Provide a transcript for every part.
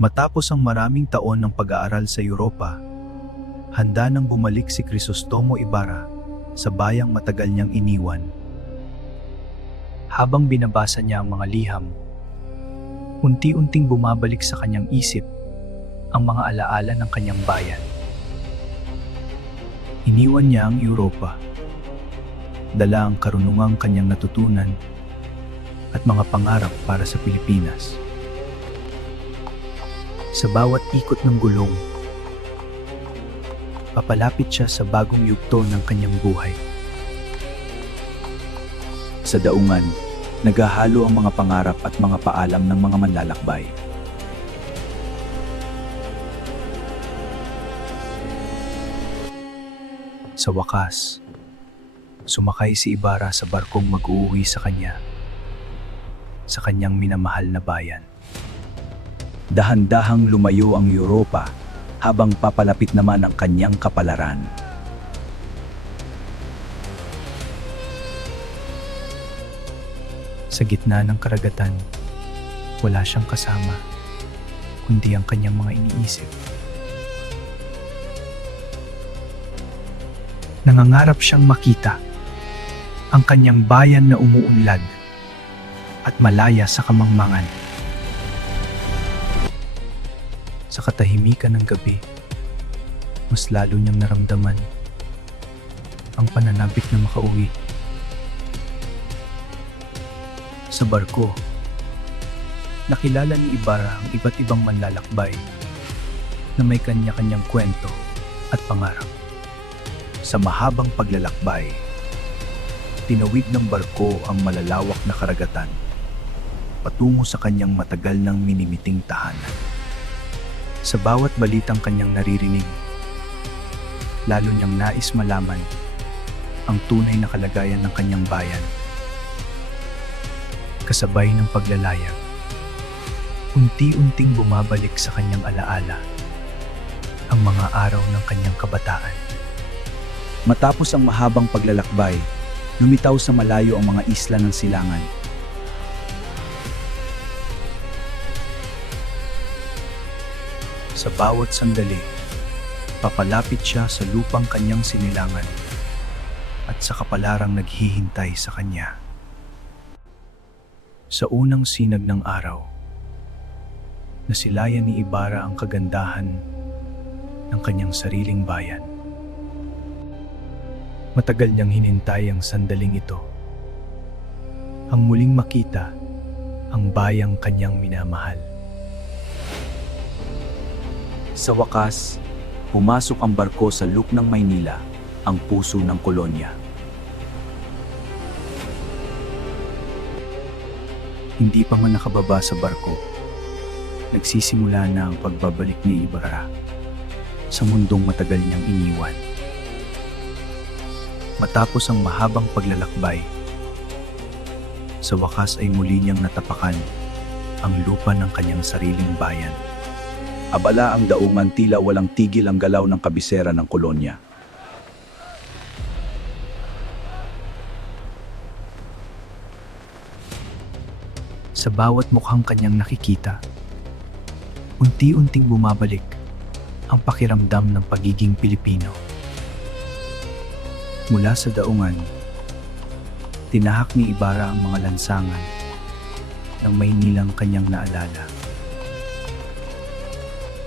Matapos ang maraming taon ng pag-aaral sa Europa, handa nang bumalik si Crisostomo Ibarra sa bayang matagal niyang iniwan. Habang binabasa niya ang mga liham, unti-unting bumabalik sa kanyang isip ang mga alaala ng kanyang bayan. Iniwan niya ang Europa, dala ang karunungang kanyang natutunan at mga pangarap para sa Pilipinas. Sa bawat ikot ng gulong, papalapit siya sa bagong yugto ng kanyang buhay. Sa daungan, naghahalo ang mga pangarap at mga paalam ng mga manlalakbay. Sa wakas, sumakay si Ibarra sa barkong mag-uuwi sa kanya, sa kanyang minamahal na bayan. Dahan-dahang lumayo ang Europa habang papalapit naman ang kanyang kapalaran. Sa gitna ng karagatan, wala siyang kasama, kundi ang kanyang mga iniisip. Nangangarap siyang makita ang kanyang bayan na umuunlad at malaya sa kamangmangan. Sa katahimikan ng gabi, mas lalo niyang naramdaman ang pananabik na makauwi. Sa barko, nakilala ni Ibarra ang iba't ibang manlalakbay na may kanya-kanyang kwento at pangarap. Sa mahabang paglalakbay, tinawid ng barko ang malalawak na karagatan patungo sa kanyang matagal nang minimiting tahanan. Sa bawat balitang kanyang naririnig, lalo niyang nais malaman ang tunay na kalagayan ng kanyang bayan. Kasabay ng paglalayag, unti-unting bumabalik sa kanyang alaala ang mga araw ng kanyang kabataan. Matapos ang mahabang paglalakbay, lumitaw sa malayo ang mga isla ng silangan. Sa bawat sandali, papalapit siya sa lupang kanyang sinilangan at sa kapalarang naghihintay sa kanya. Sa unang sinag ng araw, nasilayan ni Ibarra ang kagandahan ng kanyang sariling bayan. Matagal niyang hinintay ang sandaling ito, ang muling makita ang bayang kanyang minamahal. Sa wakas, pumasok ang barko sa Loop ng Maynila, ang puso ng kolonya. Hindi pa man nakababa sa barko, nagsisimula na ang pagbabalik ni Ibarra sa mundong matagal niyang iniwan. Matapos ang mahabang paglalakbay, sa wakas ay muli niyang natapakan ang lupa ng kanyang sariling bayan. Abala ang daungan, tila walang tigil ang galaw ng kabisera ng kolonya. Sa bawat mukhang kanyang nakikita, unti-unting bumabalik ang pakiramdam ng pagiging Pilipino. Mula sa daungan, tinahak ni Ibarra ang mga lansangan ng Maynilang kanyang naalala.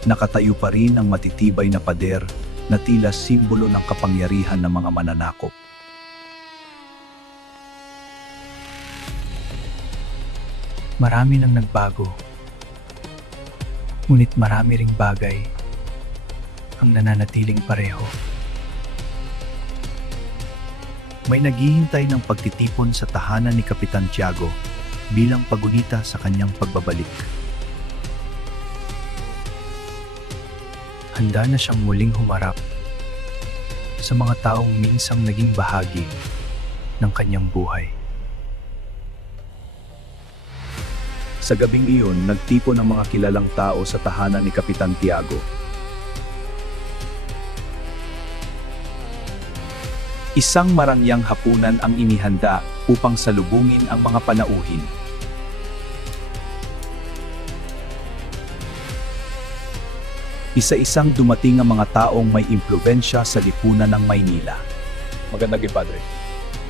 Nakatayo pa rin ang matitibay na pader na tila simbolo ng kapangyarihan ng mga mananakop. Marami nang nagbago, ngunit marami ring bagay ang nananatiling pareho. May naghihintay ng pagtitipon sa tahanan ni Kapitan Tiago bilang pagunita sa kanyang pagbabalik. Handa na siyang muling humarap sa mga taong minsang naging bahagi ng kanyang buhay. Sa gabing iyon, nagtipon ang mga kilalang tao sa tahanan ni Kapitan Tiago. Isang marangyang hapunan ang inihanda upang salubungin ang mga panauhin. Isa-isang dumating ang mga taong may impluwensya sa lipunan ng Maynila. Magandang gabi, Padre.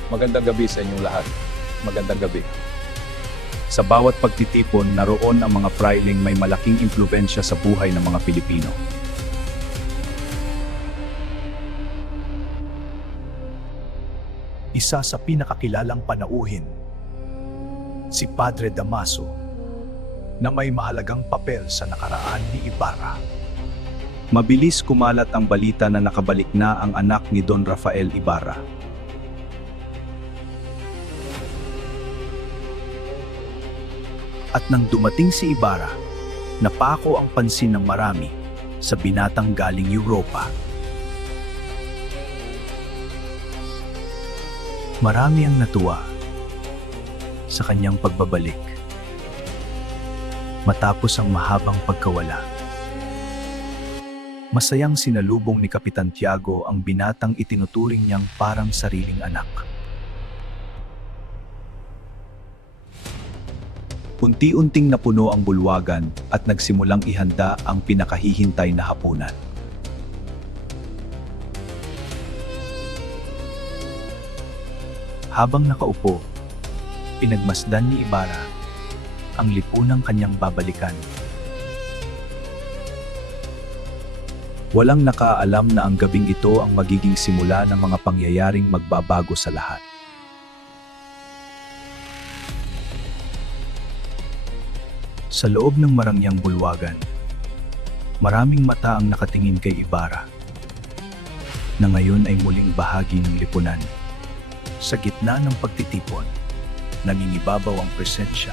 Magandang gabi sa inyong lahat. Magandang gabi. Sa bawat pagtitipon, naroon ang mga frailing may malaking impluwensya sa buhay ng mga Pilipino. Isa sa pinakakilalang panauhin, si Padre Damaso, na may mahalagang papel sa nakaraan ni Ibarra. Mabilis kumalat ang balita na nakabalik na ang anak ni Don Rafael Ibarra. At nang dumating si Ibarra, napako ang pansin ng marami sa binatang galing Europa. Marami ang natuwa sa kanyang pagbabalik matapos ang mahabang pagkawala. Masayang sinalubong ni Kapitan Tiago ang binatang itinuturing niyang parang sariling anak. Unti-unting napuno ang bulwagan at nagsimulang ihanda ang pinakahihintay na hapunan. Habang nakaupo, pinagmasdan ni Ibarra ang lipunang kanyang babalikan. Walang nakaalam na ang gabing ito ang magiging simula ng mga pangyayaring magbabago sa lahat. Sa loob ng marangyang bulwagan, maraming mata ang nakatingin kay Ibarra, na ngayon ay muling bahagi ng lipunan. Sa gitna ng pagtitipon, nangingibabaw ang presensya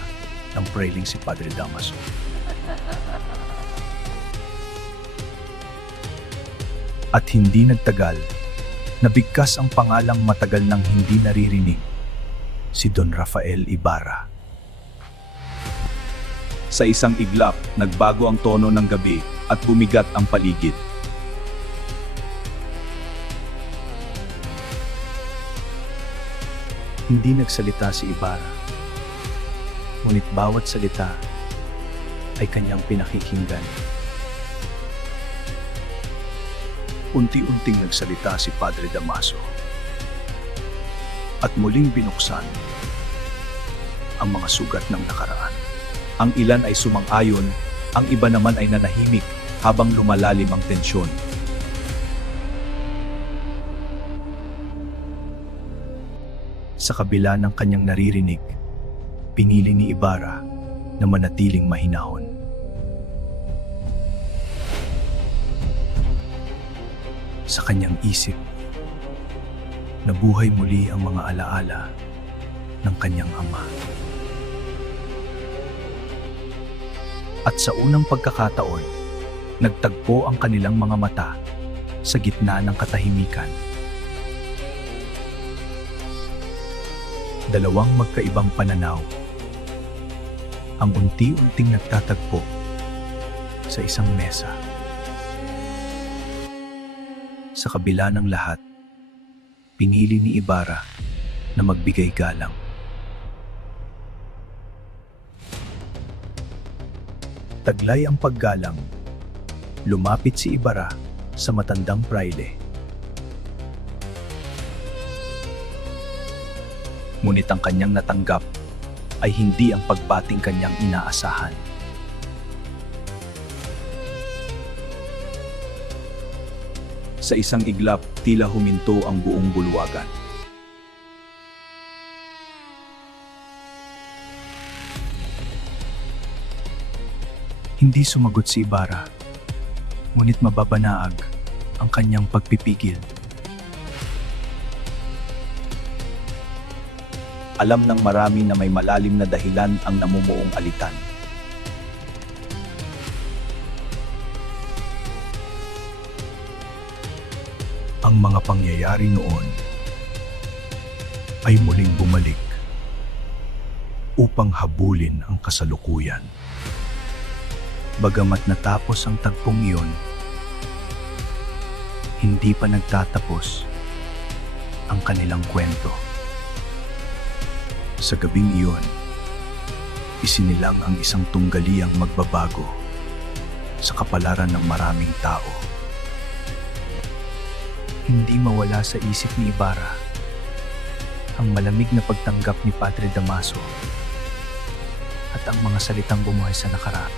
ng frailing si Padre Damaso. At hindi nagtagal, nabigkas ang pangalang matagal nang hindi naririnig, si Don Rafael Ibarra. Sa isang iglap, nagbago ang tono ng gabi at bumigat ang paligid. Hindi nagsalita si Ibarra, ngunit bawat salita ay kanyang pinakikinggan. Unti-unting nagsalita si Padre Damaso at muling binuksan ang mga sugat ng nakaraan. Ang ilan ay sumang-ayon, ang iba naman ay nanahimik habang lumalalim ang tensyon. Sa kabila ng kanyang naririnig, pinili ni Ibarra na manatiling mahinahon. Sa kanyang isip, nabuhay muli ang mga alaala ng kanyang ama. At sa unang pagkakataon, nagtagpo ang kanilang mga mata sa gitna ng katahimikan. Dalawang magkaibang pananaw ang unti-unting nagtatagpo sa isang mesa. Sa kabila ng lahat, pinili ni Ibarra na magbigay galang. Taglay ang paggalang, lumapit si Ibarra sa matandang praile. Ngunit ang kanyang natanggap ay hindi ang pagbating kanyang inaasahan. Sa isang iglap, tila huminto ang buong bulwagan. Hindi sumagot si Ibarra, ngunit mababanaag ang kanyang pagpipigil. Alam ng marami na may malalim na dahilan ang namumuong alitan. Ang mga pangyayari noon ay muling bumalik upang habulin ang kasalukuyan. Bagamat natapos ang tagpong iyon, hindi pa nagtatapos ang kanilang kwento. Sa gabing iyon, isinilang ang isang tunggaliang magbabago sa kapalaran ng maraming tao. Hindi mawala sa isip ni Ibarra ang malamig na pagtanggap ni Padre Damaso at ang mga salitang bumuhay sa nakaraan.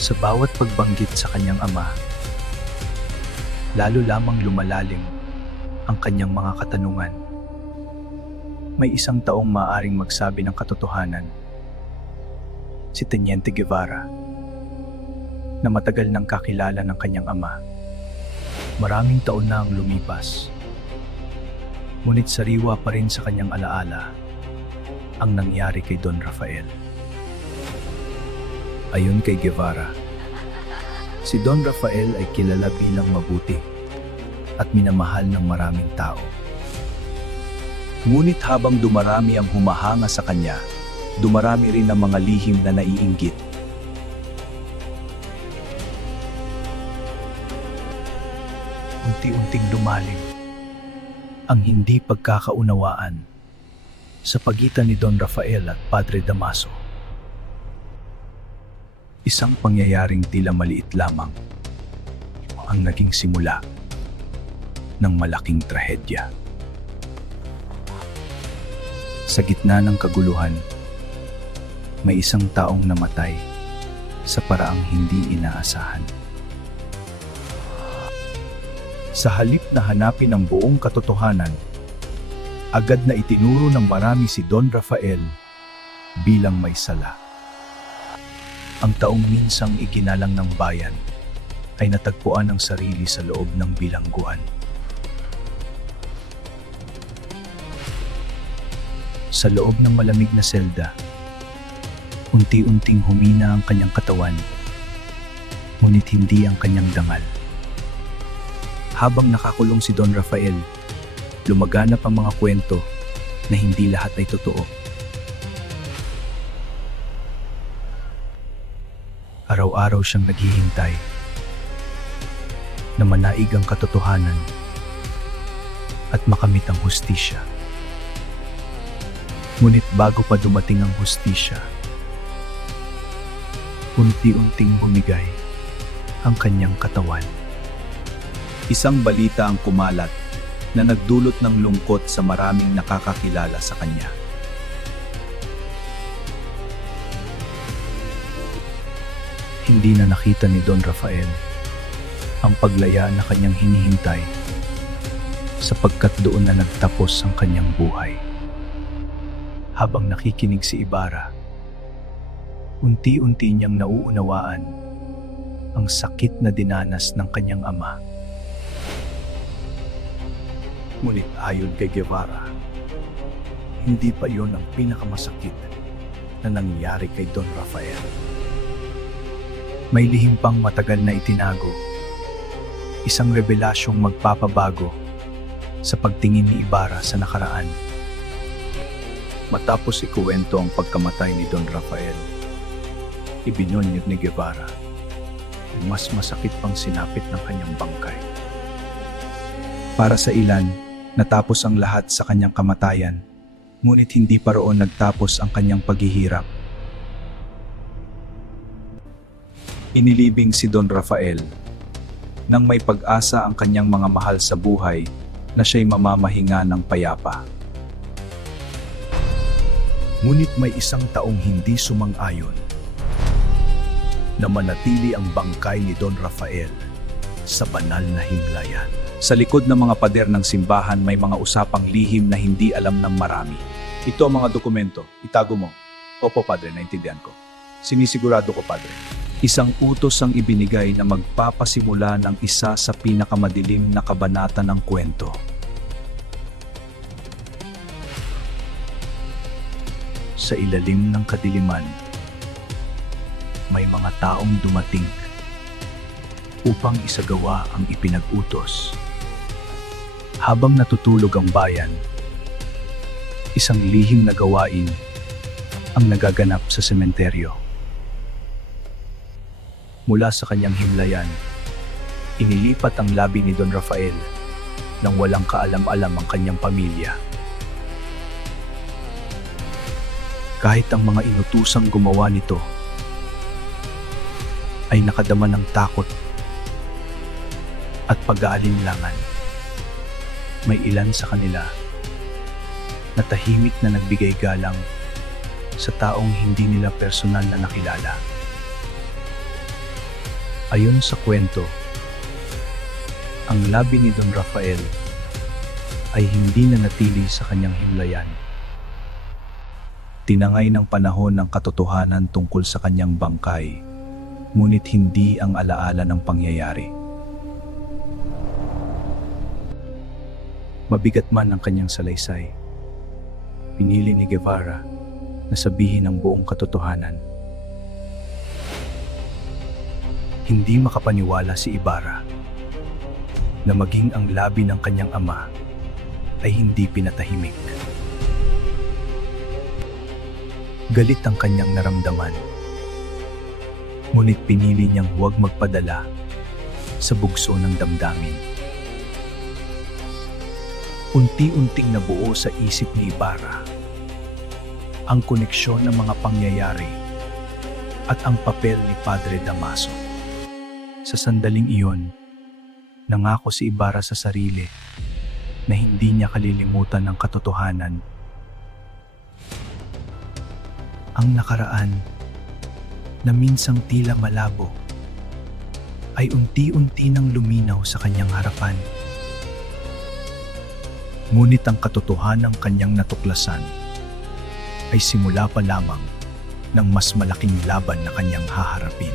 Sa bawat pagbanggit sa kanyang ama, lalo lamang lumalalim ang kanyang mga katanungan. May isang taong maaaring magsabi ng katotohanan, si Teniente Guevara, na matagal nang kakilala ng kanyang ama. Maraming taon na ang lumipas, ngunit sariwa pa rin sa kanyang alaala ang nangyari kay Don Rafael. Ayon kay Guevara, si Don Rafael ay kilala bilang mabuti at minamahal ng maraming tao. Ngunit habang dumarami ang humahanga sa kanya, dumarami rin ang mga lihim na naiinggit. Unti-unting lumalim ang hindi pagkakaunawaan sa pagitan ni Don Rafael at Padre Damaso. Isang pangyayaring tila maliit lamang ang naging simula ng malaking trahedya. Sa gitna ng kaguluhan, may isang taong namatay sa paraang hindi inaasahan. Sa halip na hanapin ang buong katotohanan, agad na itinuro ng marami si Don Rafael bilang may sala. Ang taong minsang iginalang ng bayan ay natagpuan ang sarili sa loob ng bilangguan. Sa loob ng malamig na selda, unti-unting humina ang kanyang katawan, ngunit hindi ang kanyang dangal. Habang nakakulong si Don Rafael, lumaganap ang mga kwento na hindi lahat ay totoo. Araw-araw siyang naghihintay na manaig ang katotohanan at makamit ang hustisya. Ngunit bago pa dumating ang hustisya, unti-unting bumigay ang kanyang katawan. Isang balita ang kumalat na nagdulot ng lungkot sa maraming nakakakilala sa kanya. Hindi na nakita ni Don Rafael ang paglaya na kanyang hinihintay sapagkat doon na nagtapos ang kanyang buhay. Habang nakikinig si Ibarra, unti-unti niyang nauunawaan ang sakit na dinanas ng kanyang ama. Ngunit ayon kay Guevara, hindi pa iyon ang pinakamasakit na nangyari kay Don Rafael. May lihim pang matagal na itinago, isang revelasyong magpapabago sa pagtingin ni Ibarra sa nakaraan. Matapos ikuwento ang pagkamatay ni Don Rafael, ibinunyag ni Guevara ang mas masakit pang sinapit ng kanyang bangkay. Para sa ilan, natapos ang lahat sa kanyang kamatayan, ngunit hindi pa roon nagtapos ang kanyang paghihirap. Inilibing si Don Rafael nang may pag-asa ang kanyang mga mahal sa buhay na siya'y mamamahinga ng payapa. Ngunit may isang taong hindi sumang-ayon na manatili ang bangkay ni Don Rafael sa banal na himlayan. Sa likod ng mga pader ng simbahan may mga usapang lihim na hindi alam ng marami. Ito ang mga dokumento. Itago mo. Opo, Padre, naintindihan ko. Sinisigurado ko, Padre. Isang utos ang ibinigay na magpapasimula ng isa sa pinakamadilim na kabanata ng kwento. Sa ilalim ng kadiliman, may mga taong dumating upang isagawa ang ipinag-utos. Habang natutulog ang bayan, isang lihim na gawain ang nagaganap sa sementeryo. Mula sa kanyang himlayan, inilipat ang labi ni Don Rafael nang walang kaalam-alam ang kanyang pamilya. Kahit ang mga inutusang gumawa nito ay nakadama ng takot at pag-aalinlangan. May ilan sa kanila na tahimik na nagbigay galang sa taong hindi nila personal na nakilala. Ayon sa kwento, ang labi ni Don Rafael ay hindi na natili sa kanyang himlayan. Tinangay ng panahon ng katotohanan tungkol sa kanyang bangkay, ngunit hindi ang alaala ng pangyayari. Mabigat man ang kanyang salaysay, pinili ni Guevara na sabihin ang buong katotohanan. Hindi makapaniwala si Ibarra na maging ang labi ng kanyang ama ay hindi pinatahimik. Galit ang kanyang naramdaman, ngunit pinili niyang huwag magpadala sa bugso ng damdamin. Unti-unting nabuo sa isip ni Ibarra ang koneksyon ng mga pangyayari at ang papel ni Padre Damaso. Sa sandaling iyon, nangako si Ibarra sa sarili na hindi niya kalilimutan ang katotohanan. Ang nakaraan na minsang tila malabo ay unti-unti nang luminaw sa kanyang harapan. Ngunit ang katotohanang kanyang natuklasan ay simula pa lamang ng mas malaking laban na kanyang haharapin.